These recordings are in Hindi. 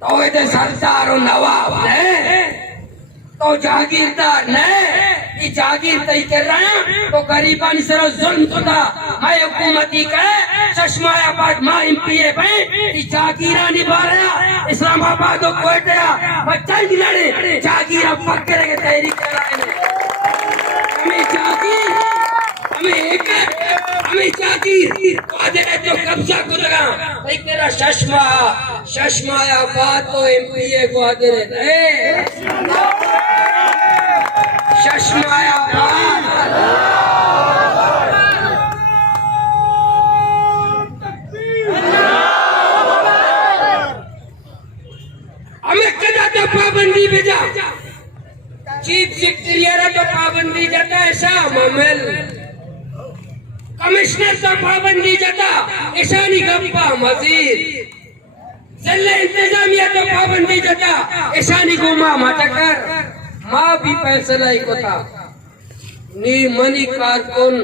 तो ये सरदार और नवाब ने तो जागीरदार ने ये जागीर तय कर रहे हैं तो गरीबान सिर्फ जुल्म होता मैं हुकूमती का चश्मायाबाद मां एमपीए पे ये जागीरा निभा रहा इस्लामाबाद और कोयटा बच्चा लड़े जागीर अब पक्के के तैयारी कर रहे हैं हमें जागीर हमें जागीर वादे जो कब्जा को लगा भाई तेरा चश्मायाबाद तो एमपीए को वादे रहे चश्मायाबाद हमें कदा तो पाबंदी भेजा चीफ सेक्रेटरी तो पाबंदी जाता ऐसा मामल कमिश्नर तो पाबंदी जाता ऐसा नहीं गप्पा मजीद जिला इंतजामिया तो पाबंदी जाता ऐसा नहीं घुमा मटकर माँ भी फैसला ही को था नी मनी कारकुन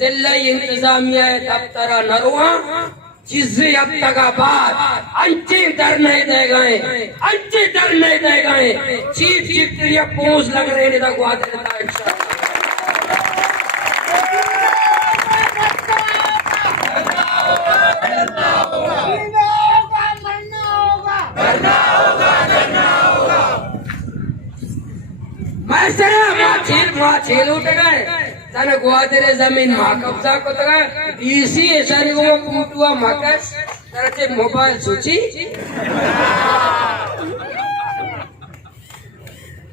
जिला इंतजामिया दफ्तर नरुआ चीजें अब तक बाद अंचे डर नहीं दे गए चीफ सेक्रेटरी पोज लग रहे ने तक वादे देता इंशाल्लाह छेल उठ गए तने ग्वादरे जमीन मा कब्जा को तगा डीसी एसारी को कुटुआ मकस तरते मोबाइल सूची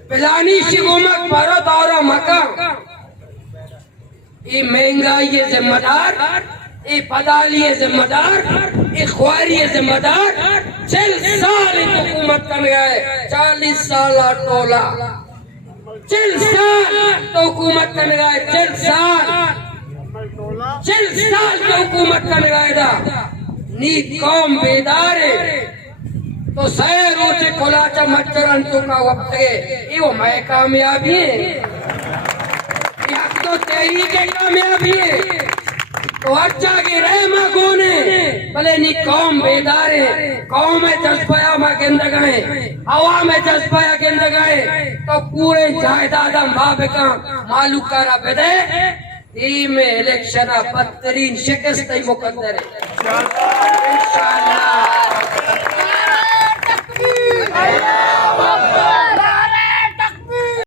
पिलानी शिगोमक बारो दारो मका ये महंगाई ये जिम्मेदार ये पदाली ये जिम्मेदार ये ख्वारी ये जिम्मेदार 40 साल हुकूमत कर गए 40 साल टोला 40 साल तो हुकूमत कर गए 40 साल तो हुकूमत कर गए नी कौम बेदार है तो सैर रोचे खुलाचा मच्छर अंतों का वक्त है ये वो मैं कामयाबी है या तो तेरी के कामयाबी है तो अच्छा के रहमा गोने भले नी कौम बेदार है कौम में जज्बाया में गिंद गए हवा में जज्बाया गिंद गए तो पूरे जायदाद बाब का मालूम करा बेदे ई में इलेक्शन बदतरीन शिकस्त ही मुकद्दर है इंशाअल्लाह